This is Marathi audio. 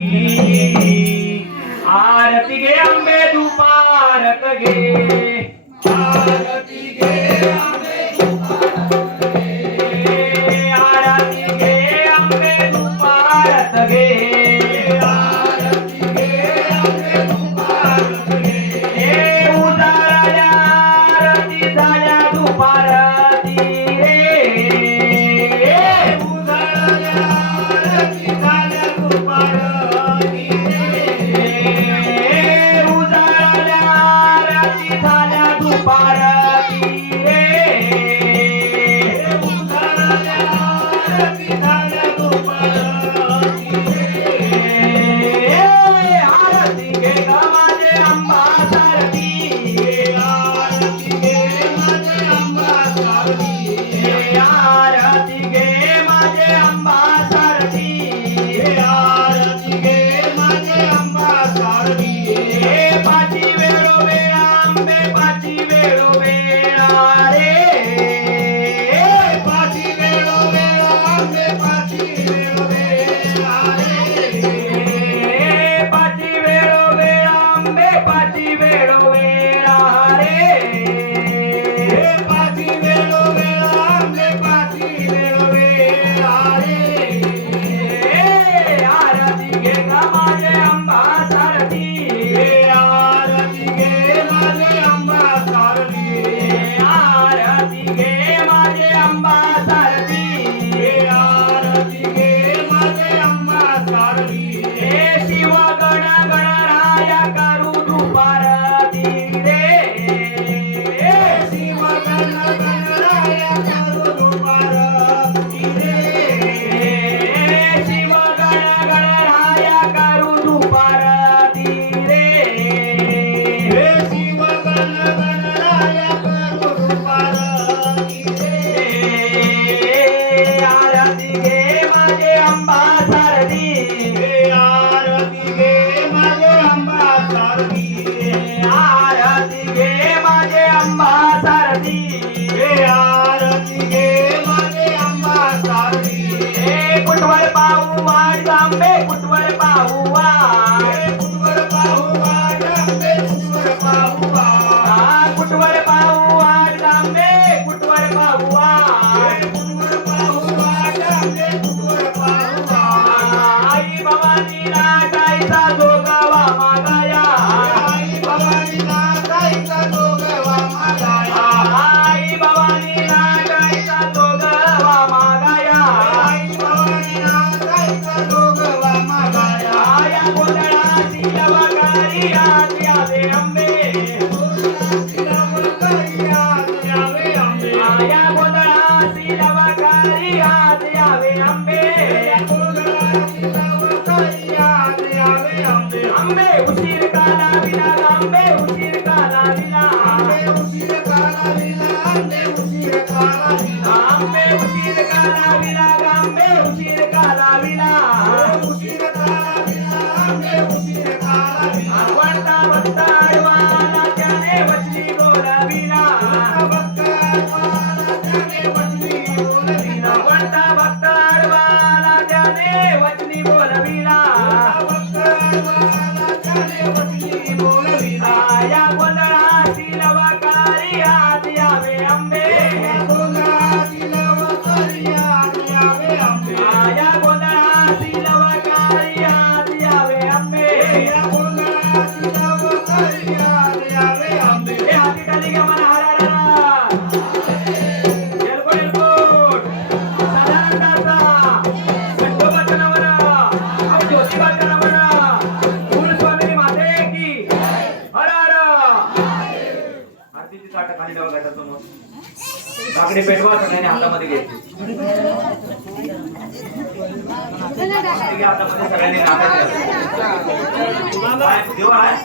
आरती गे अंबे दुपारत गे, आरती गे अंबे दुपारत गे, आरती गे अंबे दुपारत गे, आरती गे अंबे दुपारत गे. उजाळल्या आरती झाल्या दुपारती रे, उजाळल्या आरती झाल्या दुपारती रे, उजाळल्या आरती झाल्या दुपारती रे, उजाळल्या आरती झाल्या दुपारती रे. आरती गे ग माझे अंबा सारथी, आरती गे माझे अंबा सारथी, आरती गे माझे अंबा सारथी, आरती गे माझे अंबा सारथी. पाची वेळोवेळा अंबे पाची वेळोवेळा रे, पाची वेळोवेळा अंबे पाची वेळोवेळा रे, पाची वेळोवेळा अंबे पाची वेळोवेळा रे, पाची वेळोवेळा अंबे पाची वेळोवेळा रे. आरती गे ग माझे अंबा सारथी, आरती गे माझे अंबा सारथी, आरती गे माझे अंबा सारथी, आरती गे माझे अंबा सारथी. शिव गण गणराया करू दुपारती रे, शिव गण गणराया करू दुपारती रे, शिव गण गणराया करू दुपारती रे, शिव गण गणराया करू दुपारती रे. आरती गे माझे अंबा सारथी, आरती गे माझे अंबा सारथी, आरती गे माझे अंबा सारथी, आरती गे माझे अंबा सारथी. कुटवर पाहू वाट आंबे कुटवर पाहू वाट, कुटवर पाहू वाट आंबे कुटवर पाहू वाट, कुटवर पाहू वाट आंबे कुटवर पाहू वाट, कुटवर पाहू वाट आंबे कुटवर पाहू वाट. आई भवानीला गायचा जोगवा मागाया, आई भवानीला गायचा जोगवा मागाया, आई भवानीला गायचा जोगवा मागाया, आई भवानीला गायचा जोगवा मागाया. या गोंधळाची लवकारी आज यावे अंबे, गोंधळाची लवकारी आज यावे अंबे, या गोंधळाची लवकारी आज यावे अंबे, या गोंधळाची लवकारी आज यावे अंबे. अंबे उशीर का लाविला, अंबे उशीर का लाविला, अंबे उशीर का लाविला, अंबे उशीर का लाविला, अंबे उशीर का लाविला, अंबे उशीर का लाविला, उशीर का लाविला, अंबे उशीर का लाविला. वळता वळता अडवाला त्याने वचली बोलविला, वळता अडवाला त्याने वचली बोलविला, वळता वळता अडवाला त्याने वचली बोलविला, वळता अडवाला त्याने वचली बोलविला. या गोंधळाची लवकारी आज यावे अंबे, या गोंधळाची लवकारी आज यावे अंबे, या गोंधळाची लवकारी आज यावे अंबे, या गोंधळाची लवकारी आज यावे अंबे. हाती खाली घ्या मला हरारा, एलकोट एलकोट साधारणताचा गणपतीचा नवरा, अहो ज्योतिबाचा नवरा, कुलस्वामिनी माते की हर हर. आरतीची ताटं खाली लावा घाटासमोर, काकडे पेटवा सगळ्यांनी हातामध्ये घ्यायची, हातामध्ये सगळ्यांनी नाकात घ्यायचं. देवा आहे